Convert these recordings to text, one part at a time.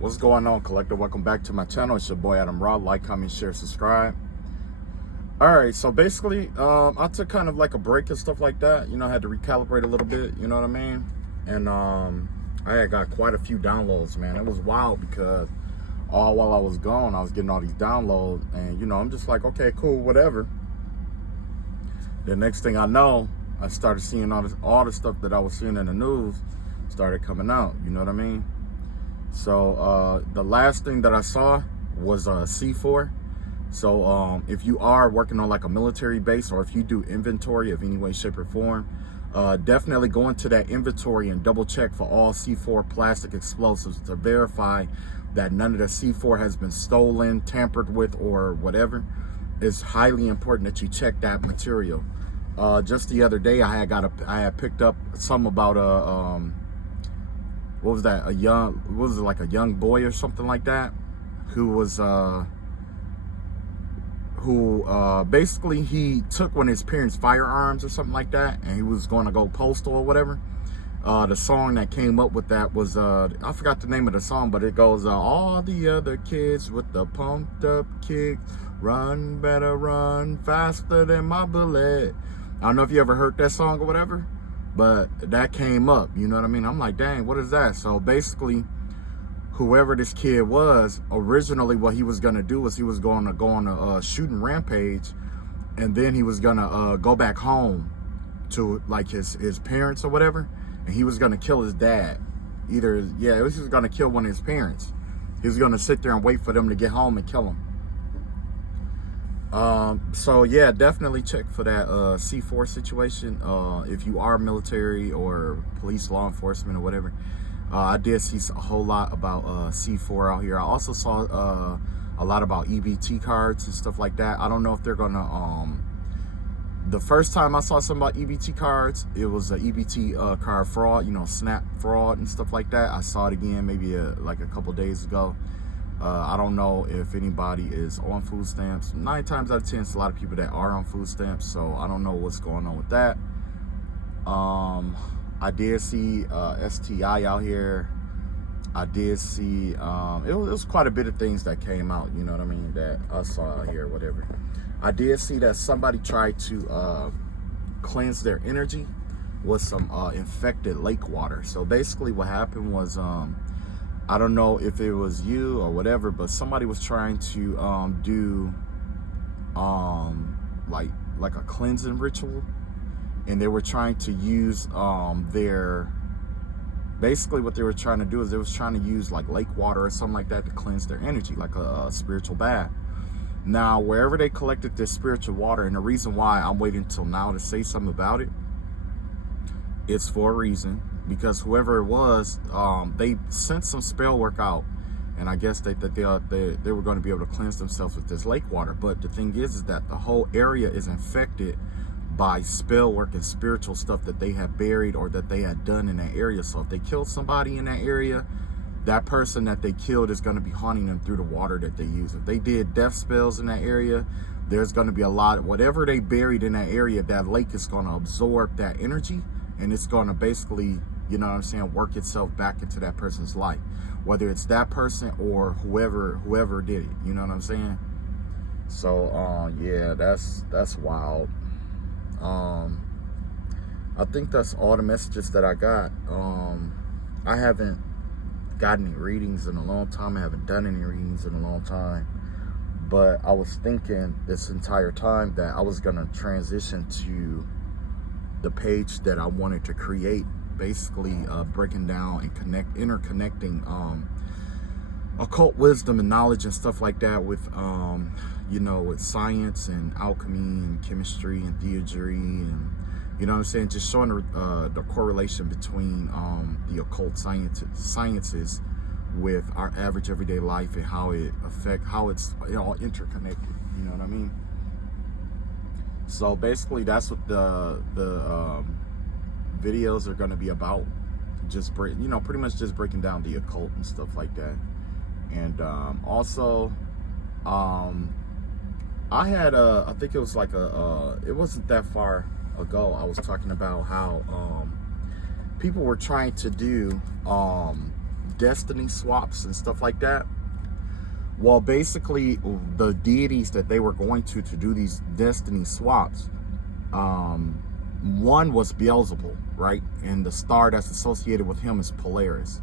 What's going on, collective? Welcome back to my channel. It's your boy Adam Raw. Like, comment, share, subscribe. All right, so basically I took kind of like a break and stuff like that. I had to recalibrate a little bit, you know what I mean? And I had got quite a few downloads, man. It was wild because all while I was gone, I was getting all these downloads, and I'm just like, okay, cool, whatever. The next thing I know, I started seeing all the stuff that I was seeing in the news started coming out, you know what I mean? So the last thing that I saw was C4. So if you are working on like a military base, or if you do inventory of any way, shape, or form, definitely go into that inventory and double check for all C4 plastic explosives to verify that none of the C4 has been stolen, tampered with, or whatever. It's highly important that you check that material. Just the other day, I had picked up some about what was that? Like a young boy or something like that, who was basically he took one of his parents' firearms or something like that, and he was going to go postal or whatever. The song that came up with that was I forgot the name of the song, but it goes all the other kids with the pumped up kicks run, better run faster than my bullet. I don't know if you ever heard that song or whatever, but that came up, you know what I mean? I'm like, dang, what is that? So basically, whoever this kid was, originally what he was gonna do was he was going to go on a shooting rampage, and then he was gonna go back home to like his parents or whatever, and he was gonna kill his dad. He was gonna kill one of his parents. He was gonna sit there and wait for them to get home and kill him. So yeah, definitely check for that C4 situation. If you are military or police, law enforcement, or whatever. I did see a whole lot about C4 out here. I also saw a lot about EBT cards and stuff like that. I don't know if they're gonna the first time I saw something about EBT cards, it was a EBT card fraud, SNAP fraud and stuff like that. I saw it again maybe like a couple days ago. I don't know if anybody is on food stamps. 9 times out of 10, it's a lot of people that are on food stamps, so I don't know what's going on with that. I did see STI out here. I did see, it was quite a bit of things that came out, you know what I mean, that I saw out here, whatever. I did see that somebody tried to cleanse their energy with some infected lake water. So basically what happened was, I don't know if it was you or whatever, but somebody was trying to do like a cleansing ritual, and they were trying to use basically what they were trying to do is they was trying to use like lake water or something like that to cleanse their energy, like a spiritual bath. Now, wherever they collected this spiritual water, and the reason why I'm waiting until now to say something about it, it's for a reason. Because whoever it was, they sent some spell work out, and I guess they were going to be able to cleanse themselves with this lake water. But the thing is that the whole area is infected by spell work and spiritual stuff that they had buried or that they had done in that area. So if they killed somebody in that area, that person that they killed is going to be haunting them through the water that they use. If they did death spells in that area, there's going to be a lot. Whatever they buried in that area, that lake is going to absorb that energy, and it's going to basically, you know what I'm saying, work itself back into that person's life, whether it's that person or whoever did it, you know what I'm saying? So yeah, that's wild. I think that's all the messages that I got. I haven't gotten any readings in a long time. I haven't done any readings in a long time, but I was thinking this entire time that I was gonna transition to the page that I wanted to create, basically breaking down and interconnecting occult wisdom and knowledge and stuff like that with with science and alchemy and chemistry and theurgy, and you know what I'm saying, just showing the correlation between the occult sciences with our average everyday life and how it's all interconnected, you know what I mean? So basically that's what the videos are going to be about, just pretty much just breaking down the occult and stuff like that. And also I had I think it was like it wasn't that far ago, I was talking about how people were trying to do destiny swaps and stuff like that. Well, basically, the deities that they were going to do these destiny swaps, one was Beelzebub, right? And the star that's associated with him is Polaris.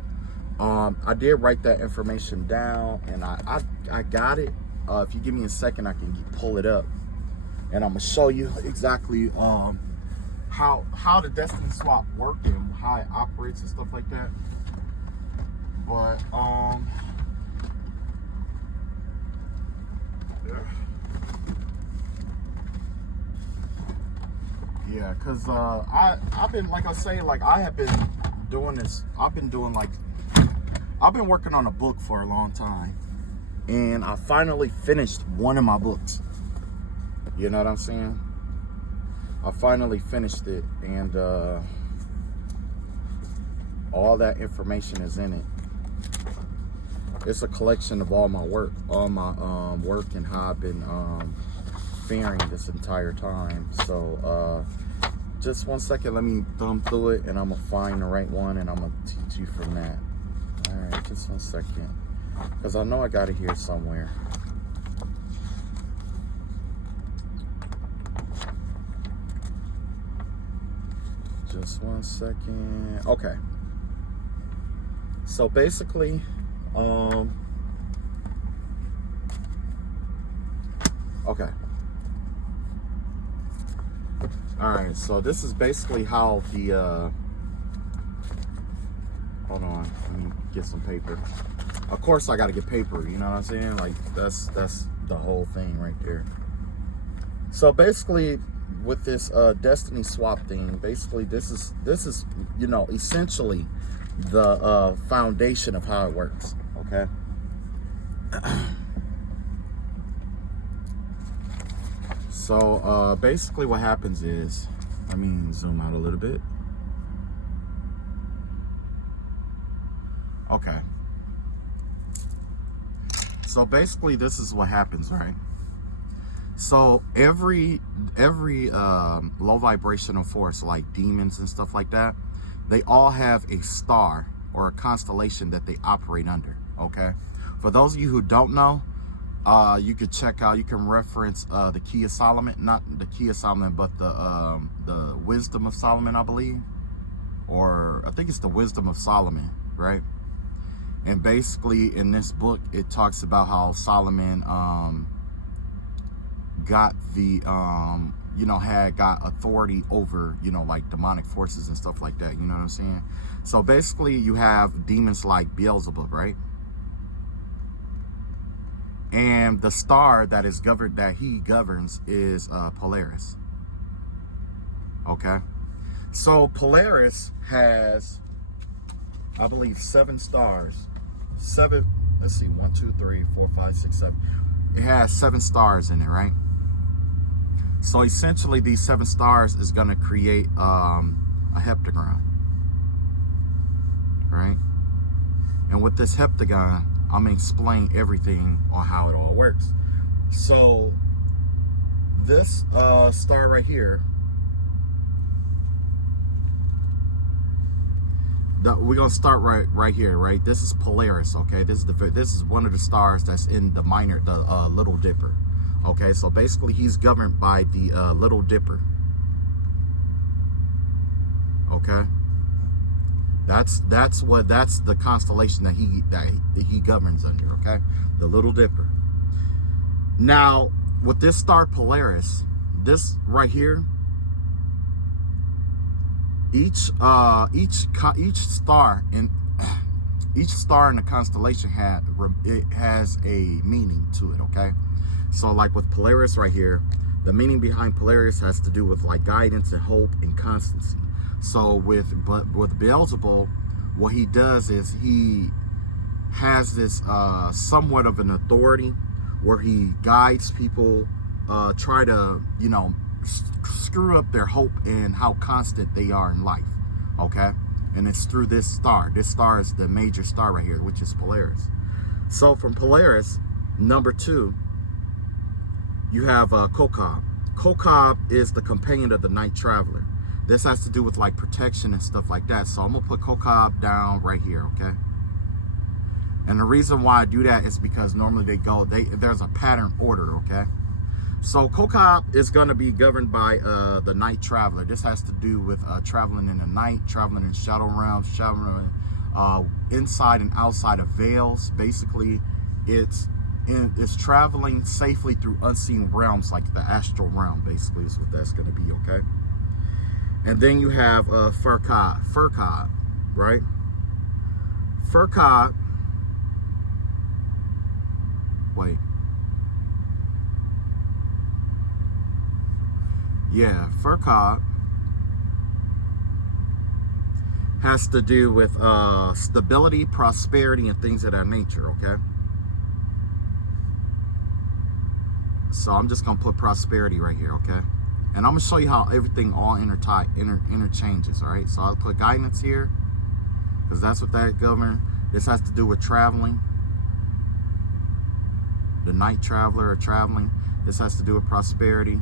I did write that information down, and I got it. If you give me a second, I can pull it up, and I'm gonna show you exactly how the destiny swap works and how it operates and stuff like that. But yeah, cause I've been, like I say, like I have been doing this. I've been working on a book for a long time, and I finally finished one of my books. You know what I'm saying? I finally finished it, and all that information is in it. It's a collection of all my work, work and how I've been faring this entire time. So just one second, let me thumb through it, and I'm gonna find the right one, and I'm gonna teach you from that. All right, just one second, because I know I got it here somewhere. Just one second. Okay. So basically, okay. All right. So this is basically how the hold on. Let me get some paper. Of course, I got to get paper. You know what I'm saying? Like that's the whole thing right there. So basically, with this destiny swap thing, basically this is you know, essentially the foundation of how it works. Okay. So basically what happens is, let me zoom out a little bit. Okay. So basically this is what happens, right? So every low vibrational force, like demons and stuff like that, they all have a star or a constellation that they operate under. Okay. For those of you who don't know, you could check out, you can reference the Key of Solomon, not the Key of Solomon, but the Wisdom of Solomon, I believe, or I think it's the Wisdom of Solomon, right? And basically in this book, it talks about how Solomon got the you know, got authority over, you know, like demonic forces and stuff like that. You know what I'm saying? So basically you have demons like Beelzebub, right? And the star that is governed, that he governs, is Polaris. Okay. So Polaris has, I believe, 7 stars. 7, let's see, 1, 2, 3, 4, 5, 6, 7. It has 7 stars in it, right? So essentially these 7 stars is going to create a heptagon, right? And with this heptagon, I'm going to explain everything on how it all works. So this star right here, we're gonna start right here, right? This is Polaris, okay? This is one of the stars that's in the minor, the Little Dipper. Okay, so basically he's governed by the Little Dipper. Okay, that's the constellation that he governs under. Okay, the Little Dipper. Now with this star Polaris, this right here, each star in the constellation has a meaning to it. Okay, so like with Polaris right here, the meaning behind Polaris has to do with like guidance and hope and constancy. So with Beelzebub, what he does is he has this somewhat of an authority where he guides people, try to, you know, screw up their hope and how constant they are in life. Okay, and it's through this star. This star is the major star right here, which is Polaris. So from Polaris, number 2, you have Kokab. Kokab is the companion of the night traveler. This has to do with like protection and stuff like that. So I'm gonna put Kokab down right here, okay? And the reason why I do that is because normally there's a pattern order, okay? So Kokab is going to be governed by the Night Traveler. This has to do with traveling in the night, traveling in shadow realms, traveling inside and outside of veils. Basically, it's traveling safely through unseen realms, like the astral realm. Basically, is what that's going to be, okay? And then you have Furqad, right? Furqad. Wait. Yeah, Furqad has to do with stability, prosperity, and things of that nature, okay? So I'm just going to put prosperity right here, okay? And I'm going to show you how everything all interchanges, all right? So I'll put guidance here, because that's what that governs. This has to do with traveling. The Night Traveler or traveling. This has to do with prosperity.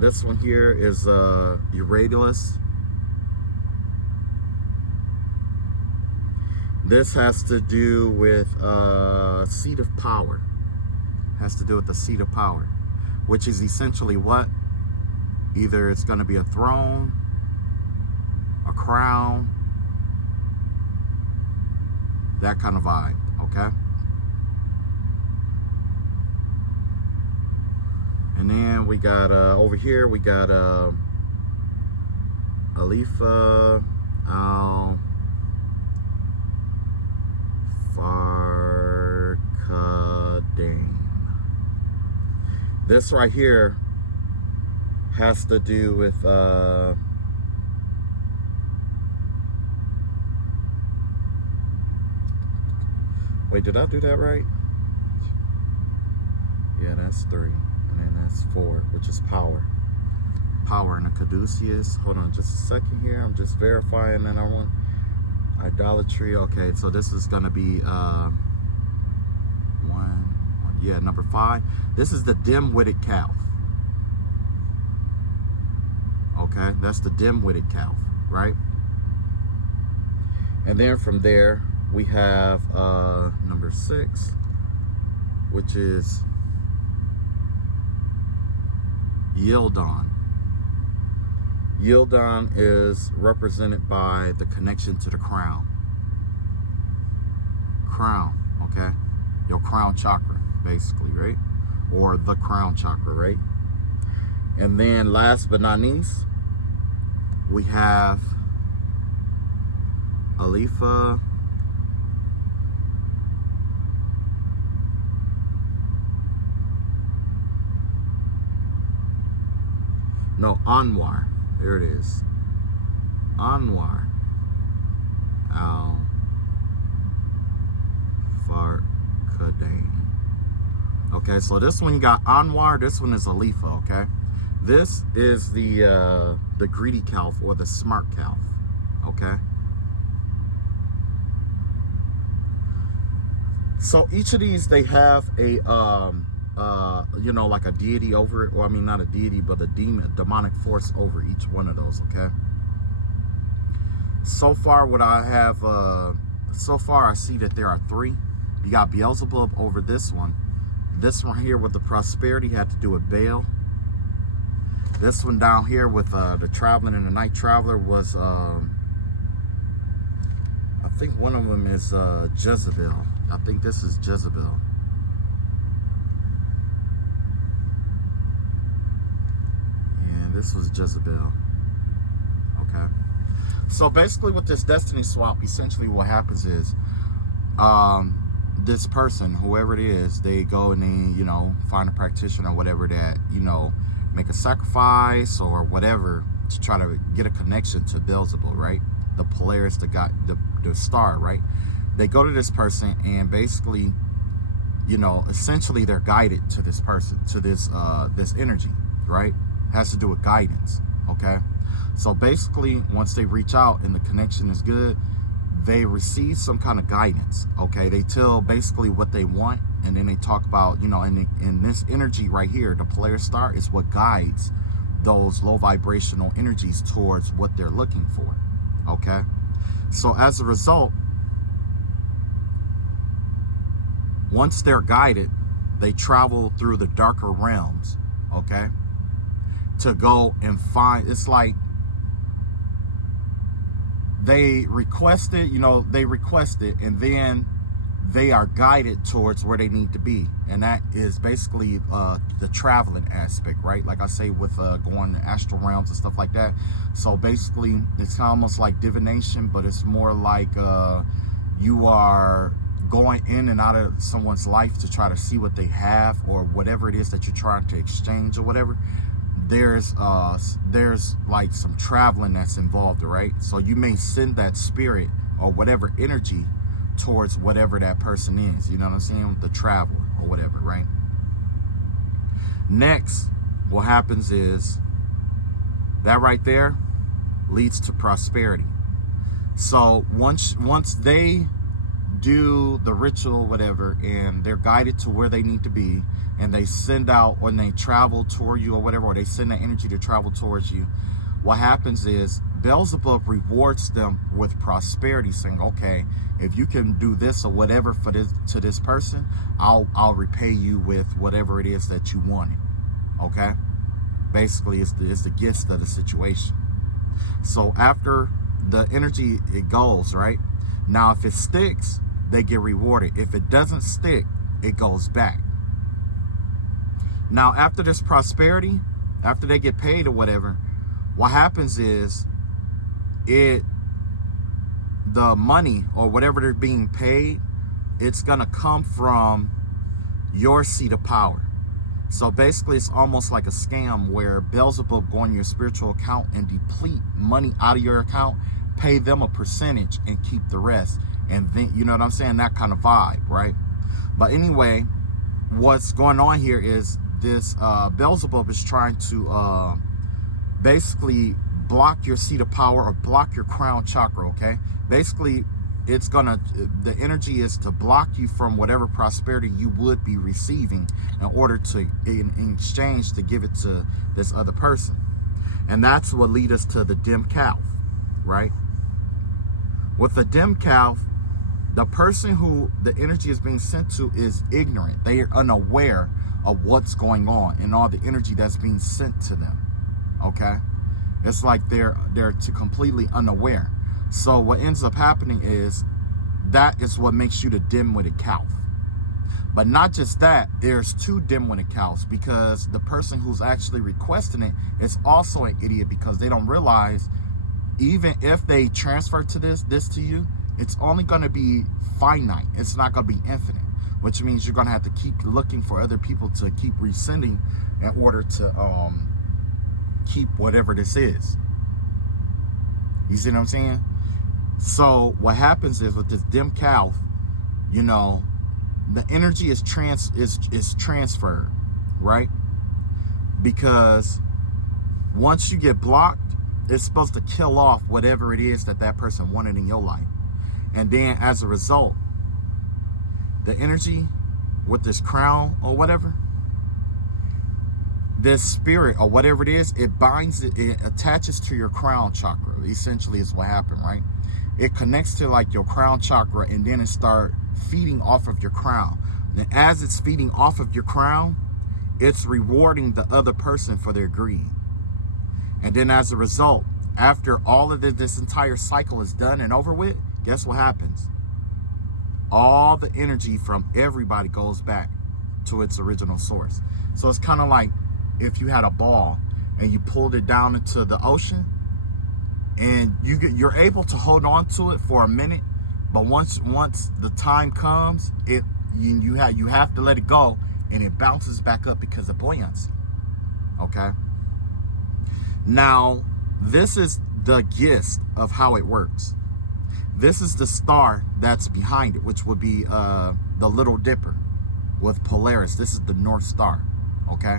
This one here is Euryalus. This has to do with seat of power. Has to do with the seat of power, which is essentially what? Either it's going to be a throne, a crown, that kind of vibe, okay? And then we got over here we got Alifa al-Farqadain. This right here has to do with wait, did I do that right? Yeah, that's 3. And then that's 4, which is power. Power in the Caduceus. Hold on just a second here. I'm just verifying that I want idolatry. Okay, so this is gonna be number 5. This is the dim-witted calf. Okay, that's the dim-witted calf, right? And then from there we have number 6, which is Yildan. Yildan is represented by the connection to the crown. Crown, okay? Your crown chakra, basically, right? Or the crown chakra, right? And then last but not least, we have Alifa Anwar. There it is. Anwar al-Farqadain. Okay, so this one you got Anwar, this one is Alifa, okay? This is the greedy calf or the smart calf, okay? So each of these, they have a you know, like a deity over it, or I mean not a deity, but a demonic force over each one of those, okay? So far what I have so far I see that there are 3. You got Beelzebub over this one. This one here with the prosperity had to do with Baal. This one down here with the traveling and the Night Traveler was I think one of them is Jezebel. I think this is Jezebel. And this was Jezebel. Okay. So basically with this destiny swap, essentially what happens is this person, whoever it is, they go and they, you know, find a practitioner or whatever that, you know, make a sacrifice or whatever to try to get a connection to Beelzebub, right? The Polaris, the guy, the star, right? They go to this person and basically, you know, essentially they're guided to this person, to this this energy, right? Has to do with guidance, okay? So basically, once they reach out and the connection is good, they receive some kind of guidance, okay? They tell basically what they want, and then they talk about, you know, in this energy right here, the Polaris star is what guides those low vibrational energies towards what they're looking for, okay? So as a result, once they're guided, they travel through the darker realms, okay, to go and find. It's like they request it, and then they are guided towards where they need to be. And that is basically the traveling aspect, right? Like I say, with going to astral realms and stuff like that. So basically, it's almost like divination, but it's more like you are going in and out of someone's life to try to see what they have, or whatever it is that you're trying to exchange or whatever. There's like some traveling that's involved, right? So you may send that spirit or whatever energy towards whatever that person is, you know what I'm saying, the travel or whatever, right? Next, what happens is that right there leads to prosperity. So once they do the ritual, whatever, and they're guided to where they need to be, and they send out, when they travel toward you or whatever, or they send the energy to travel towards you, what happens is Beelzebub rewards them with prosperity, saying, okay, if you can do this or whatever for this to this person, I'll repay you with whatever it is that you wanted. Okay, basically it's the gist of the situation. So after the energy, it goes right. Now if it sticks, they get rewarded. If it doesn't stick, it goes back. Now after this prosperity, after they get paid or whatever, what happens is the money or whatever they're being paid, it's gonna come from your seat of power. So basically it's almost like a scam where Beelzebub go on your spiritual account and deplete money out of your account, pay them a percentage and keep the rest. And then, you know what I'm saying, that kind of vibe, right? But anyway, what's going on here is this Beelzebub is trying to basically block your seat of power or block your crown chakra, okay? Basically, the energy is to block you from whatever prosperity you would be receiving in order to, in exchange, to give it to this other person. And that's what leads us to the dim calf, right? With the dim calf, the person who the energy is being sent to is ignorant. They are unaware of what's going on and all the energy that's being sent to them, okay? It's like they're completely unaware. So what ends up happening is that is what makes you the dim-witted calf. But not just that, there's two dim-witted calves, because the person who's actually requesting it is also an idiot, because they don't realize even if they transfer to this to you, it's only going to be finite. It's not going to be infinite, which means you're going to have to keep looking for other people to keep resending in order to keep whatever this is. You see what I'm saying? So what happens is with this dim calf, you know, the energy is transferred, right? Because once you get blocked, it's supposed to kill off whatever it is that person wanted in your life. And then as a result, the energy with this crown or whatever, this spirit or whatever it is, it binds it, it attaches to your crown chakra, essentially is what happened, right? It connects to like your crown chakra, and then it start feeding off of your crown. And as it's feeding off of your crown, it's rewarding the other person for their greed. And then as a result, after all of this entire cycle is done and over with, guess what happens? All the energy from everybody goes back to its original source. So it's kind of like if you had a ball and you pulled it down into the ocean, and you're able to hold on to it for a minute, but once the time comes, you have to let it go, and it bounces back up because of buoyancy. Okay. Now, this is the gist of how it works. This is the star that's behind it, which would be the Little Dipper with Polaris. This is the North Star. Okay.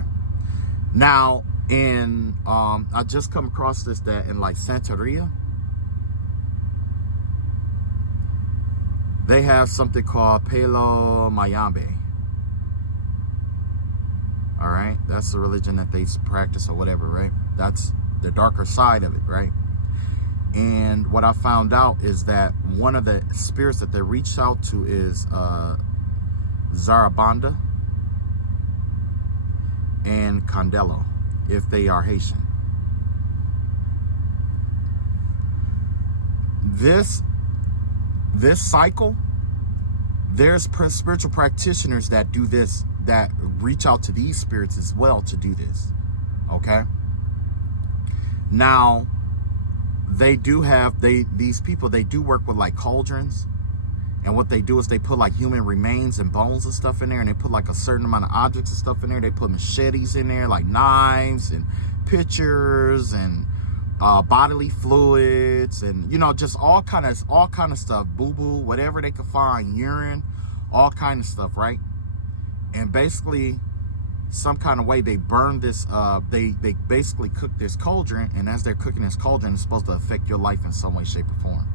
Now, I just come across this, that in like Santeria, they have something called Palo Mayombe. All right, that's the religion that they practice or whatever, right? That's the darker side of it, right? And what I found out is that one of the spirits that they reached out to is Zarabanda and Condelo, if they are Haitian. This cycle, there's spiritual practitioners that do this, that reach out to these spirits as well to do this. Okay. Now, they do have, these people, they do work with like cauldrons. And what they do is they put like human remains and bones and stuff in there. And they put like a certain amount of objects and stuff in there. They put machetes in there, like knives and pictures and bodily fluids and, you know, just all kind of stuff, boo-boo, whatever they could find, urine, all kind of stuff, right? And basically, some kind of way they burn this, they basically cook this cauldron, and as they're cooking this cauldron, it's supposed to affect your life in some way, shape, or form.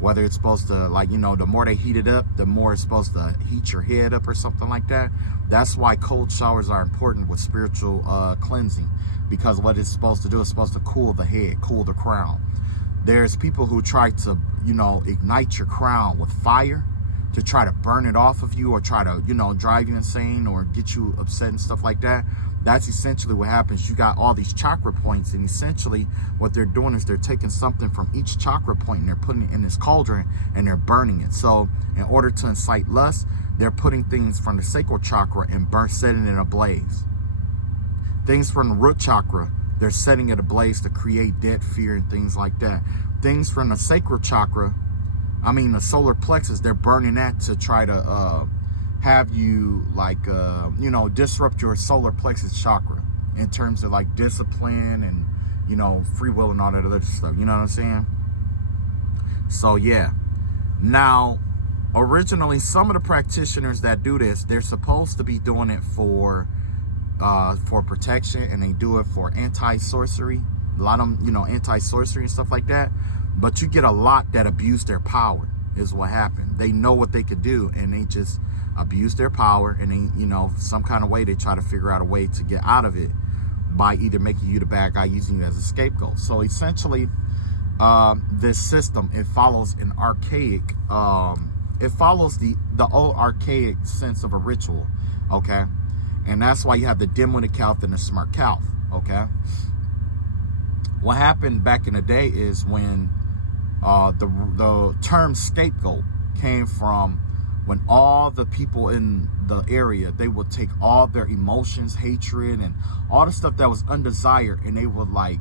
Whether it's supposed to, like, you know, the more they heat it up, the more it's supposed to heat your head up or something like that. That's why cold showers are important with spiritual cleansing, because what it's supposed to do is supposed to cool the head, cool the crown. There's people who try to, you know, ignite your crown with fire to try to burn it off of you, or try to, you know, drive you insane or get you upset and stuff like that. That's essentially what happens. You got all these chakra points, and essentially what they're doing is they're taking something from each chakra point and they're putting it in this cauldron and they're burning it. So in order to incite lust, they're putting things from the sacral chakra and setting it ablaze. Things from the root chakra, they're setting it ablaze to create dead fear and things like that. Things from the sacral chakra, the solar plexus, they're burning that to try to have you, like, you know, disrupt your solar plexus chakra in terms of like discipline and, you know, free will and all that other stuff. You know what I'm saying? So yeah. Now, originally, some of the practitioners that do this, they're supposed to be doing it for protection, and they do it for anti-sorcery. A lot of them, you know, anti-sorcery and stuff like that. But you get a lot that abuse their power, is what happened. They know what they could do, and they just abuse their power, and they, you know, some kind of way they try to figure out a way to get out of it by either making you the bad guy, using you as a scapegoat. So essentially, this system, it follows an archaic, it follows the old archaic sense of a ritual, okay? And that's why you have the dim-witted calf and the smart calf, okay? What happened back in the day is when the term scapegoat came from when all the people in the area, they would take all their emotions, hatred, and all the stuff that was undesired, and they would like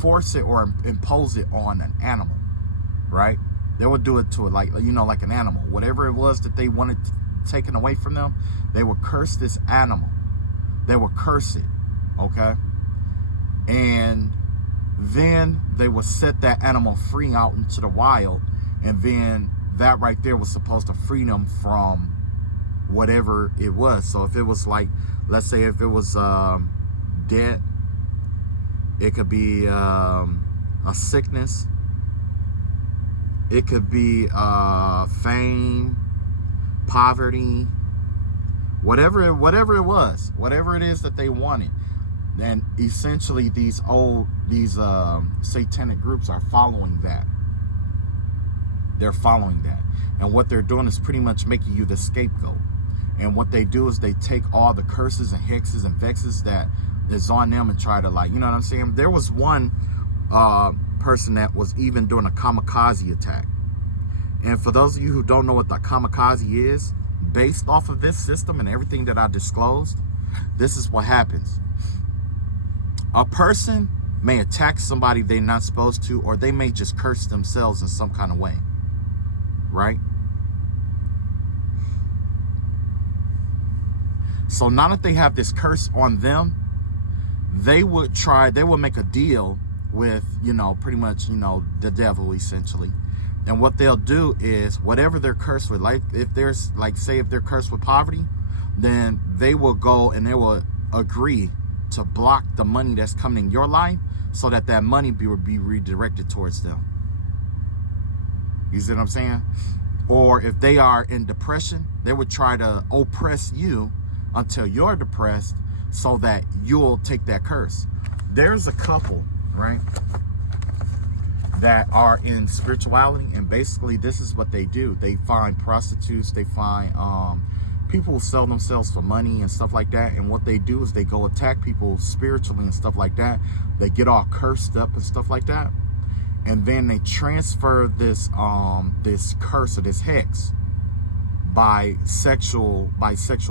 force it or impose it on an animal, right? They would do it to it like, you know, like an animal. Whatever it was that they wanted taken away from them, they would curse this animal. They would curse it, okay? And then they would set that animal free out into the wild, and then that right there was supposed to free them from whatever it was. So if it was like, let's say if it was debt, it could be a sickness, it could be fame, poverty, whatever it was, whatever it is that they wanted. Then essentially these satanic groups are following that. They're following that. And what they're doing is pretty much making you the scapegoat. And what they do is they take all the curses and hexes and vexes that is on them and try to, like, you know what I'm saying? There was one person that was even doing a kamikaze attack. And for those of you who don't know what the kamikaze is, based off of this system and everything that I disclosed, this is what happens. A person may attack somebody they're not supposed to, or they may just curse themselves in some kind of way, right? So now that they have this curse on them, they would make a deal with, you know, pretty much, you know, the devil essentially. And what they'll do is whatever they're cursed with, like if there's, like, say if they're cursed with poverty, then they will go and they will agree to block the money that's coming in your life so that that money will be redirected towards them. You see what I'm saying? Or if they are in depression, they would try to oppress you until you're depressed so that you'll take that curse. There's a couple, right? that are in spirituality, and basically this is what they do. They find prostitutes, they find people who sell themselves for money and stuff like that, and what they do is they go attack people spiritually and stuff like that. They get all cursed up and stuff like that, and then they transfer this this curse or this hex by sexual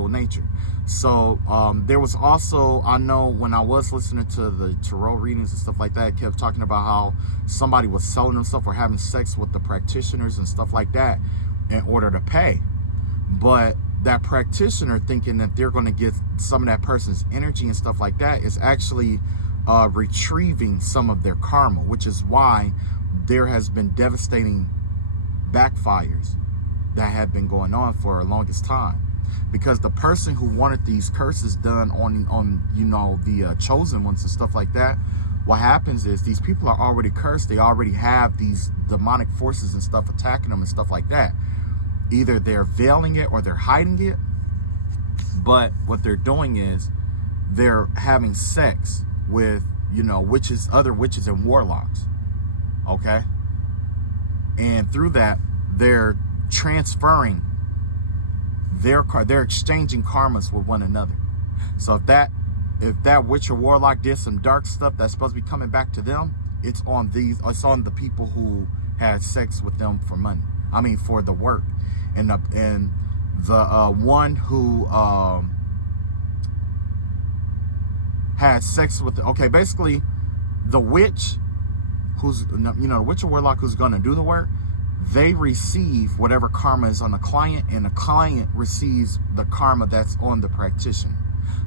nature. So there was also, I know when I was listening to the tarot readings and stuff like that, it kept talking about how somebody was selling themselves or having sex with the practitioners and stuff like that in order to pay. But that practitioner, thinking that they're going to get some of that person's energy and stuff like that, is actually retrieving some of their karma, which is why there has been devastating backfires that have been going on for the longest time. Because the person who wanted these curses done on you know, the chosen ones and stuff like that, what happens is these people are already cursed. They already have these demonic forces and stuff attacking them and stuff like that. Either they're veiling it or they're hiding it, but what they're doing is they're having sex with, you know, witches, other witches and warlocks, okay? And through that, they're transferring they're exchanging karmas with one another. So if that witch or warlock did some dark stuff that's supposed to be coming back to them, it's on the people who had sex with them for money. I mean, for the work. And the one who had sex with, okay, basically the witch who's, you know, the witch or warlock who's going to do the work, they receive whatever karma is on the client, and the client receives the karma that's on the practitioner.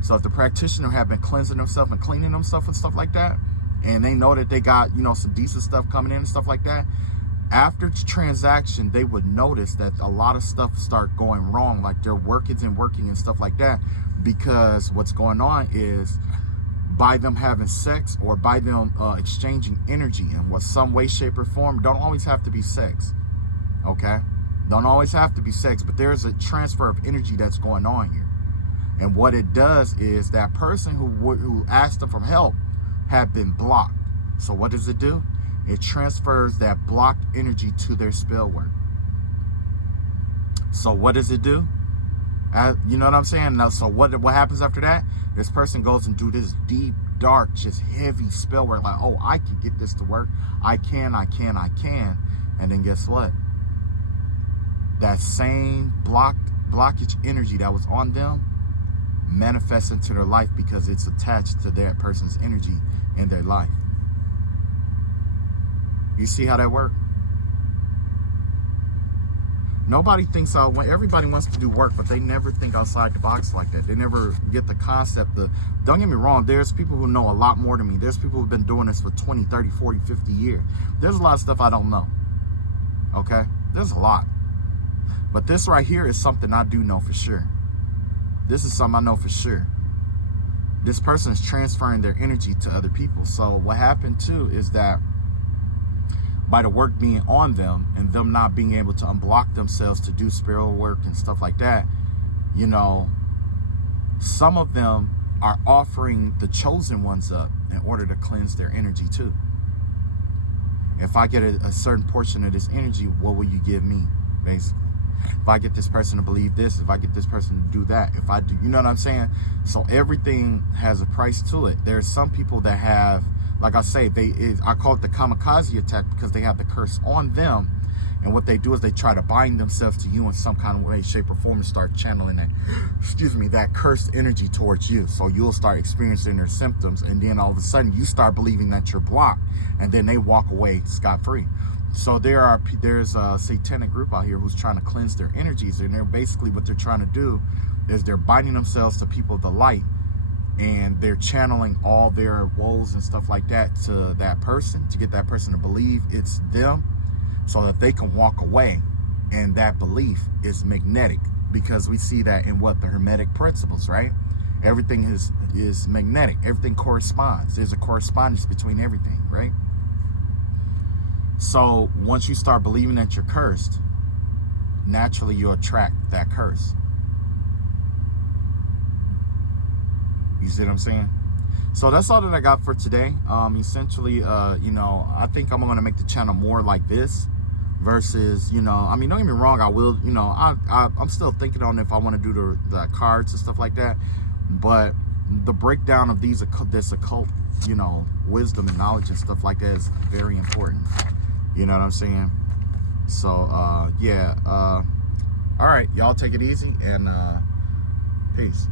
So if the practitioner have been cleansing themselves and cleaning themselves and stuff like that, and they know that they got, you know, some decent stuff coming in and stuff like that, after transaction, they would notice that a lot of stuff start going wrong, like their work isn't working and stuff like that, because what's going on is by them having sex or by them exchanging energy in what some way, shape, or form. Don't always have to be sex, okay? Don't always have to be sex, but there's a transfer of energy that's going on here. And what it does is that person who asked them for help had been blocked. So what does it do? It transfers that blocked energy to their spell work. So what does it do? You know what I'm saying? Now, so what happens after that? This person goes and do this deep, dark, just heavy spell work. Like, oh, I can get this to work. I can. And then guess what? That same blockage energy that was on them manifests into their life because it's attached to that person's energy in their life. You see how that works? Nobody thinks everybody wants to do work, but they never think outside the box like that. They never get the concept of, don't get me wrong, there's people who know a lot more than me. There's people who've been doing this for 20, 30, 40, 50 years. There's a lot of stuff I don't know, okay? There's a lot. But this right here is something I do know for sure. This is something I know for sure. This person is transferring their energy to other people. So what happened too is that by the work being on them and them not being able to unblock themselves to do spiritual work and stuff like that, you know, some of them are offering the chosen ones up in order to cleanse their energy too. If I get a certain portion of this energy, what will you give me, basically? If I get this person to believe this, if I get this person to do that, if I do, you know what I'm saying? So everything has a price to it. There's some people that have, like I say, I call it the kamikaze attack because they have the curse on them. And what they do is they try to bind themselves to you in some kind of way, shape, or form and start channeling that, that cursed energy towards you. So you'll start experiencing their symptoms, and then all of a sudden you start believing that you're blocked, and then they walk away scot-free. So there's a satanic group out here who's trying to cleanse their energies, and they're basically, what they're trying to do is they're binding themselves to people of the light, and they're channeling all their woes and stuff like that to that person, to get that person to believe it's them, so that they can walk away. And that belief is magnetic, because we see that in the Hermetic principles, right? Everything is magnetic. Everything corresponds. There's a correspondence between everything, right? So once you start believing that you're cursed, naturally you attract that curse. You see what I'm saying? So that's all that I got for today. Essentially, you know, I think I'm gonna make the channel more like this versus, you know, I mean, don't get me wrong, I will, you know, I'm still thinking on if I want to do the cards and stuff like that, but the breakdown of this occult, you know, wisdom and knowledge and stuff like that is very important. You know what I'm saying? So yeah, all right, y'all take it easy, and peace.